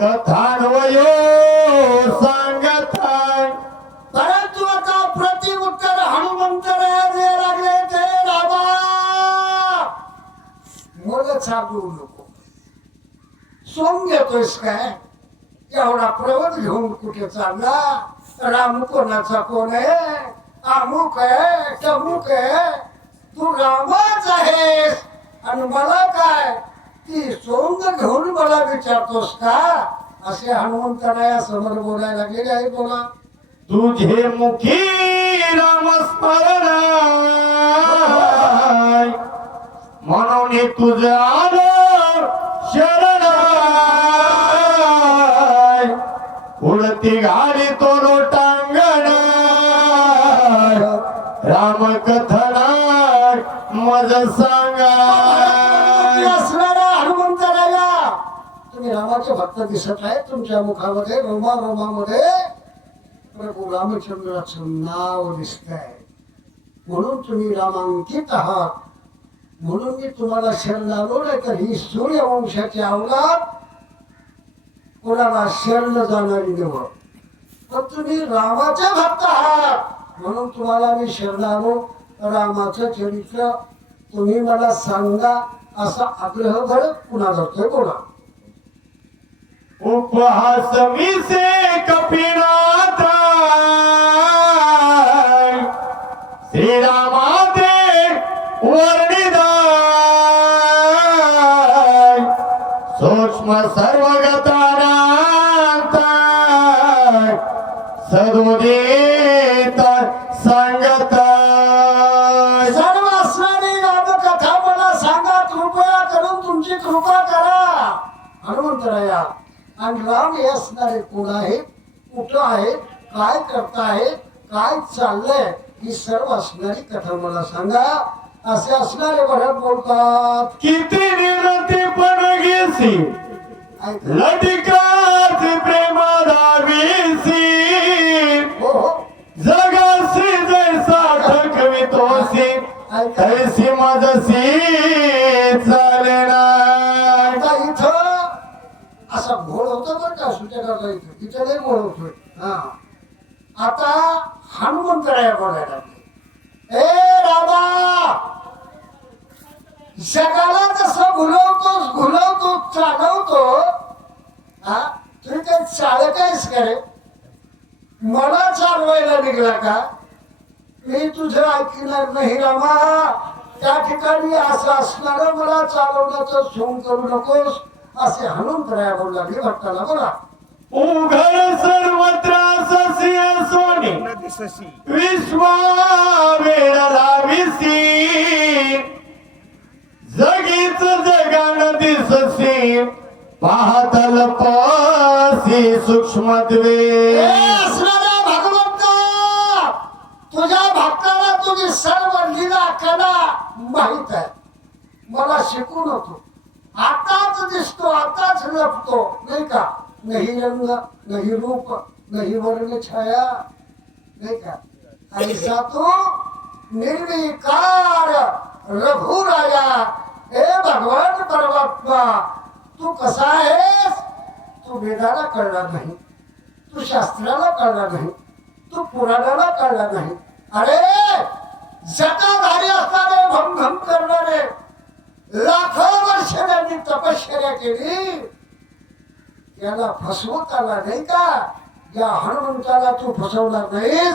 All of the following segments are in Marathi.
कथान्वयो सांगताय. परंतु आता प्रति उत्तर हनुमंतराजे लागले ते रामा मुलं सांगू नको. सोंग घेतोयस काय? एवढा प्रवत घेऊन कुठे चालला राम कोणाचा कोण आहे? अमुक आहे तमुक आहे. तू रामाच आहेस. आणि मला काय? ती सोंग घेऊन मला विचारतोस का? असे हनुमंतराया समोर बोलायला गेले आहे बोला. तुझे मुखी रामस्मरण म्हणून तुझं आलं शरण उडती गाडी तो लोटांगण राम कथना मज सांग तुम्ही रामाचे भक्त दिसत आहे तुमच्या मुखामध्ये रोमा रोमामध्ये प्रभू रामचंद्राचं नाव दिसत आहे म्हणून तुम्ही रामांकित आहात. म्हणून मी तुम्हाला शरण आलो नाही तर ही सूर्यवंशाची अवलाद कोणाला शरण जाणारी नव पण तुम्ही रामाचे भक्त आहात. म्हणून तुम्हाला मी शरण आलो रामाचं चरित्र तुम्ही मला सांगा असा आग्रह धडक पुन्हा जातोय बोला. उपहास मी से कपिनाथ श्रीरामाते वर्णिदाय। सूक्ष्म सर्वगतानांत सदुदित सांगत सर्व असणारी रामकथा मला सांगा कृपया करून तुमची कृपा करा। हनुमंतराया आणि राम हे असणारे कोण आहे? कुठं आहे? काय करताय? काय चाललंय? ही सर्व असणारी कथा मला सांगा. असे असणारे भरत बोलतात. किती निवृत्ती पण घेसी. लटिकाची प्रेम दावीसी हो हो. जगासी जैसा ठकवितोसी. तैसी माझसी. सूचकाचा इथं हा. आता हनुमंतराया बोलायला लागले. ए रामा! जगाला जसं घुलवतोस घुलवतो चालवतो. हा? तुम्ही ते चालक आहेस काय मला चालवायला निघला का? मी तुझं ऐकणार नाही रामा. त्या ठिकाणी असं असणार मला चालवण्याचं सोंग करू नकोस असे हनुमंतराया बोलू लागले भक्ताला बोला. उघड सर्वत्र ससी सोनी विश्वा वेळ लाविसी जगीच जगान दिससी पाहतल पासी सूक्ष्म भगवंता तुझ्या भक्ताला तुझी सर्व लीला कला माहीत आहे. मला शिकू नको. आताच दिसतो आताच लपतो नाही का? नाही रंग नाही रूप नाही वर्ण छाया नाही का आणि जातो निर्विकार रघुराया हे भगवान परमात्मा तू कसा आहेस? तू वेदाला कळणार नाही तू शास्त्राला कळणार नाही तू पुराणाला कळणार नाही. अरे जटाधारी असणारे भम करणारे लाखो वर्ष त्यांनी तपश्चर्या केली. याला फसवत आला नाही का? या हनुमंताला तू फसवणार नाहीस?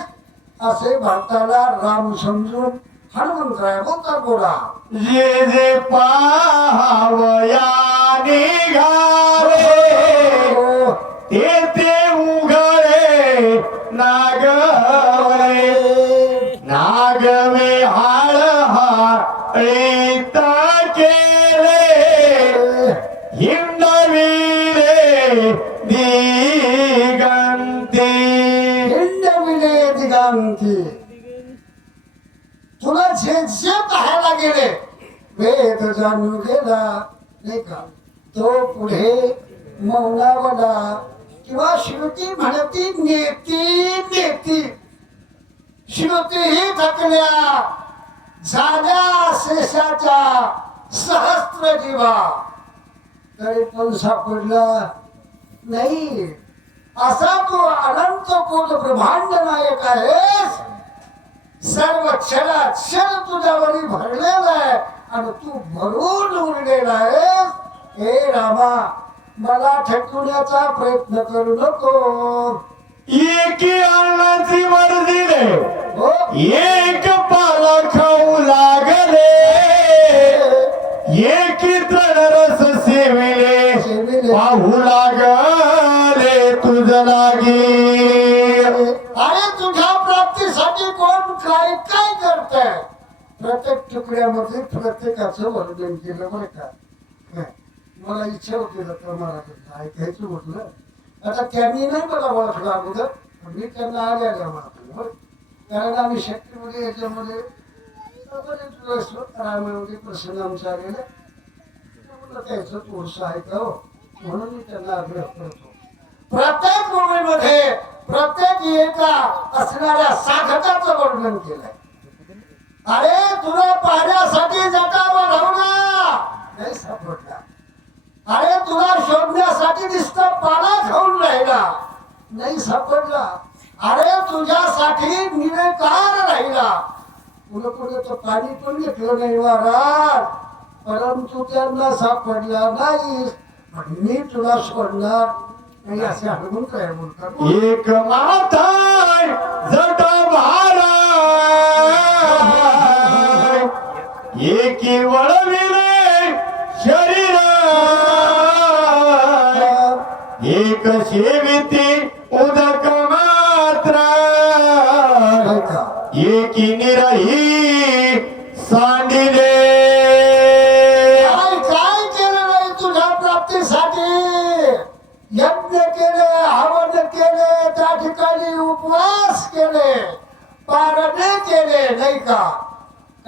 असे भारताला राम समजून हनुमंतराय बोलतात बोला. जे जे पाहावया निघाले हो. ते ते उघडे नाग नागवे हाळ हाळीत त्यांचे जे पाहायला गेले. वेद जाणून गेला. नाही का तो पुढे मौनावला किंवा श्रुती म्हणती नेती नेती. श्रुतीही थकल्या. झाल्या शेषाच्या सहस्त्र जीवा. तरी पण सापडला नाही. असा तो अनंत कोट ब्रह्मांड नायक आहे. सर्व क्षणाक्षर तुझ्यावरी भरलेला आहे. आणि तू भरून उरलेला आहेस. हे रामा मला ठेकवण्याचा प्रयत्न करू नको. एकी अन्नाची वर दिले हो? एक पाला खाऊ लागले. एकी रस सेविले. पाहू लागले तुझ लागी. प्राप्तीसाठी कोण काय काय करताय? प्रत्येक तुकड्यामध्ये प्रत्येकाचं वर्णन केलं बरं का? काय? मला इच्छा होती दत्त महाराजांना ऐकायचं म्हटलं. आता त्यांनी नाही मला ओळखलं अगोदर मी त्यांना आल्या ओळखलं बरं. कारण आम्ही शक्तीमध्ये याच्यामध्ये बरेच रामामध्ये प्रसंग आमचा आलेला. म्हटलं त्याचं थोडस ऐकावं हो? म्हणून मी त्यांना आग्रह करतो. प्रत्येक मूवीमध्ये प्रत्येक एका असणाऱ्या साधकाचं वर्णन केलंय. अरे तुला पाहण्यासाठी जटावर वाढवला नाही सापडला. अरे तुला शोधण्यासाठी दिसत पाला घेऊन राहिला. नाही सापडला. अरे तुझ्यासाठी निरेकार राहिला. पुढे पुढे तर पाणी पण घेतलं नाही महाराज. परंतु त्यांना सापडला नाही. पण मी तुला सोडणार एक माताय जटा भारा एकी वळविले शरीर एक सेविती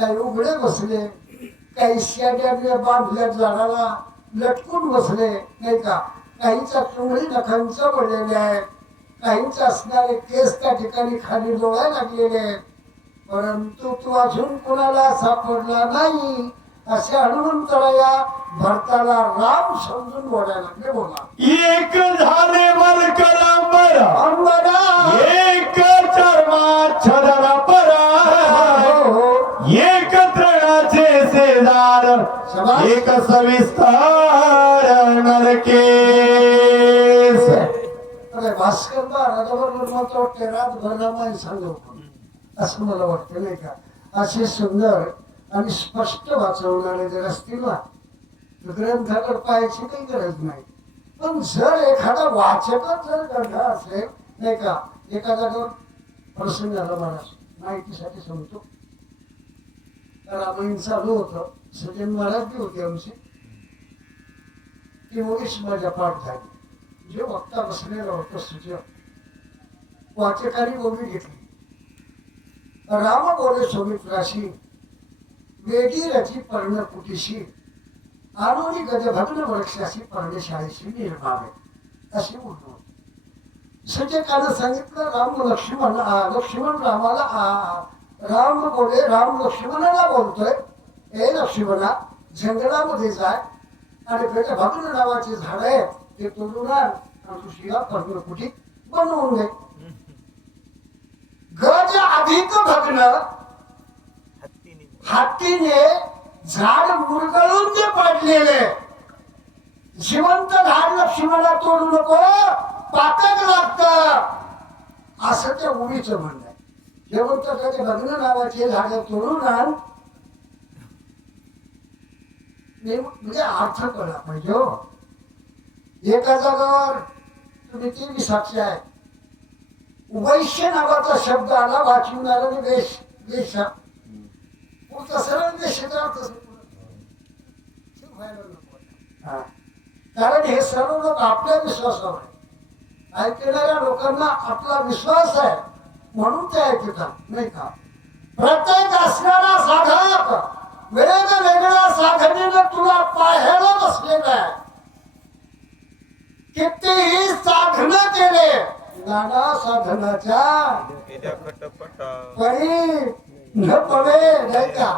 काही उघडे बसले काही शेड्याने बांधल्या झाडाला लटकून बसले नाही का? काहीच्या चुंगळी नखांच्या पडलेल्या आहेत काहींचे असणारे केस त्या ठिकाणी खाली डोळायला लागलेले आहेत. परंतु तू अजून कोणाला सापडला नाही असे हनुमंतराया भरताला राम समजून बोलायला लागले बोला. एक झाले अंबरा शाबास. एक सविस्तार नरकेस. अरे भास्कर महाराजाबरोबर मला वाटते रातभर रामायण सांगू असं मला वाटतं नाही का? असे सुंदर आणि स्पष्ट वाचवणारे जर असतील ना तर ग्रंथाकडे पाहायची काही गरज नाही. पण जर एखादा वाचकच जर ग्रंथ असेल नाही का? एका जागेवर प्रसंग झाला मला माहितीसाठी सांगतो. रामायण चालू होतं. सचिन महाराज बी होते आमचे. ती ओळीस माझ्या पाठ झाली. जे वक्ता बसलेला होता सूचक वाचकाने ओळी घेतली. राम बोले सोमित्राशी वेदी रची पर्ण कुटीशी आणोनी गज भग्न वृक्षाशी पर्णशाळेशी निर्मावे. अशी उठव सूचकानं सांगितलं राम लक्ष्मण लक्ष्मण रामाला आ, राम बोले राम लक्ष्मणाला बोलतोय. हे लक्ष्मणा जंगलामध्ये जाय. आणि त्याच्या भग्न नावाचे झाड आहे ते तोडून आण. आणि तू पर्णकुटी बनवून घे. गज अधिक भग्न. हत्तीने झाड मुरगळून जे पडलेले. जिवंत झाड लक्ष्मणा तोडू नको. पातक लागत. असं ते उडीचं म्हणणं आहे. जिवंत कधी भग्न नावाचे झाड तोडून आण. म्हणजे अर्थ कळला पाहिजे म्हणजे हो. एका जागावर तुम्ही तीन साक्षी आहे. वैश्य नावाचा शब्द आला वाचून आला आणि वेश वेश पुढचा सरळ देशाचा अर्थ कारण हे सर्व लोक आपल्या विश्वासावर आहे ऐकणाऱ्या लोकांना आपला विश्वास आहे. म्हणून ते ऐकतात नाही का? प्रत्येक असणारा साधा साधक वेगळ्या साधनेनं तुला पाहायला बसलेलं आहे. कितीही साधन केले नाना साधनाच्या परी न पडे नाही का?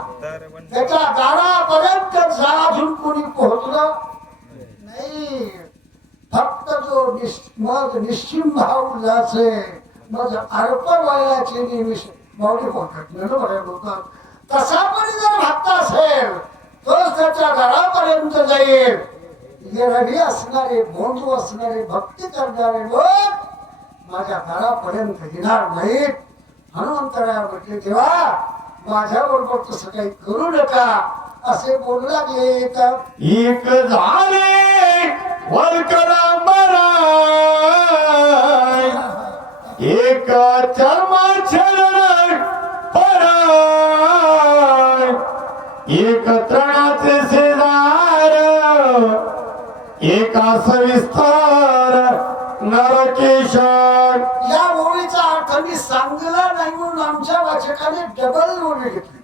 त्याच्या दारापर्यंत जा अजून कोणी पोहोचलं नाही. फक्त जो निश- मग निश्चिम भाव उल्हासे मग अर्प वयाचे निमिष माऊली बोलतात बरोबर बोलतात तसा पण जर भक्त असेल तर त्याच्या घरापर्यंत जाईल. रवी असणारे भोंदू असणारे भक्ती करणारे लोक माझ्या घरापर्यंत येणार नाहीत. हनुमंतराया म्हटले तेव्हा माझ्याबरोबर तसं काही करू नका. असे बोलू लागले एक झाले वरकरा का सविस्तार नरकेशन या ओळीचा अर्थ मी सांगला नाही म्हणून आमच्या वाचकाने डबल ओळी घेतली.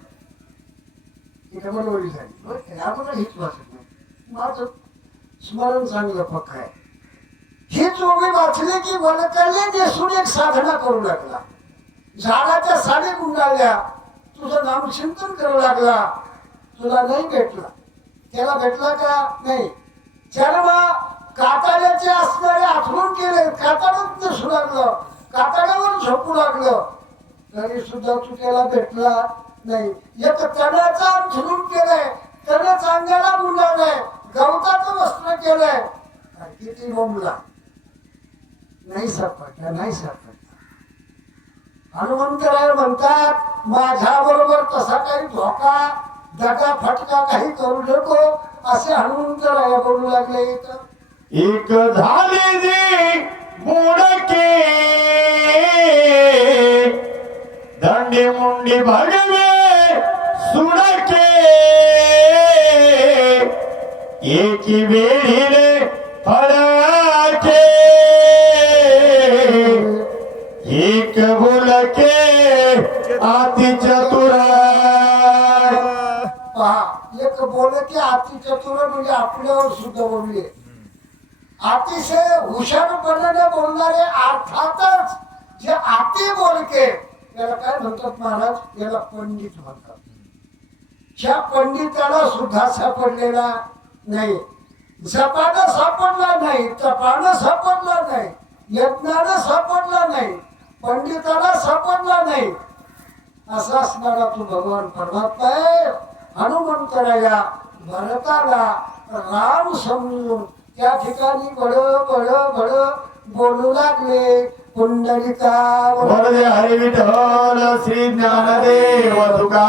ही डबल ओळी झाली. बरं हीच वाचत नाही. माझं स्मरण चांगलं पक्क आहे. हीच ओळी वाचली की वनकल्ले नेसून एक साधना करू लागला. झाडाच्या साडी गुंडाळल्या. तुझं नामचिंतन करू लागला. तुला नाही भेटला. त्याला भेटला का? नाही. चर्म कातड्याचे असणारे आठवण केले कातडच नसू लागलं कातड्यावर झोपू लागलं तरी सुद्धा तू भेटला नाही. एक तण्याचा झुलून केलंय त्याने चांगल्याला मुलाय गवताचं वस्त्र केलंय. किती बोंबला. नाही सापडला नाही सापडला. हनुमंतराय म्हणतात माझ्या बरोबर तसा काही धोका दगा फटका काही करू नको असे हनुमंतराय बोलू लागले इथं. एक झाले जे मोडके दंडे मुंडे भगवे सुडके. एकी वेळीने फडके एक बोलके अति चतुरा. एक की अति चतुर म्हणजे आपल्यावर सुद्धा बोलले. अतिशय हुशारपणाने बोलणारे अर्थातच जे अति बोलके त्याला काय म्हणतात महाराज? याला पंडित म्हणतात. ह्या पंडिताला सुद्धा सापडलेला नाही जपानं सापडला नाही तपानं सापडला नाही यज्ञानं सापडला नाही पंडिताला सापडला नाही असा असणारा तू भगवान परमात्मा आहे. हनुमंतराया भरताला राम समजून त्या ठिकाणी बळ बळ बळ बोलू लागले पुंडलिका. वरदे हरी विठ्ठल श्री ज्ञानदेव तुका.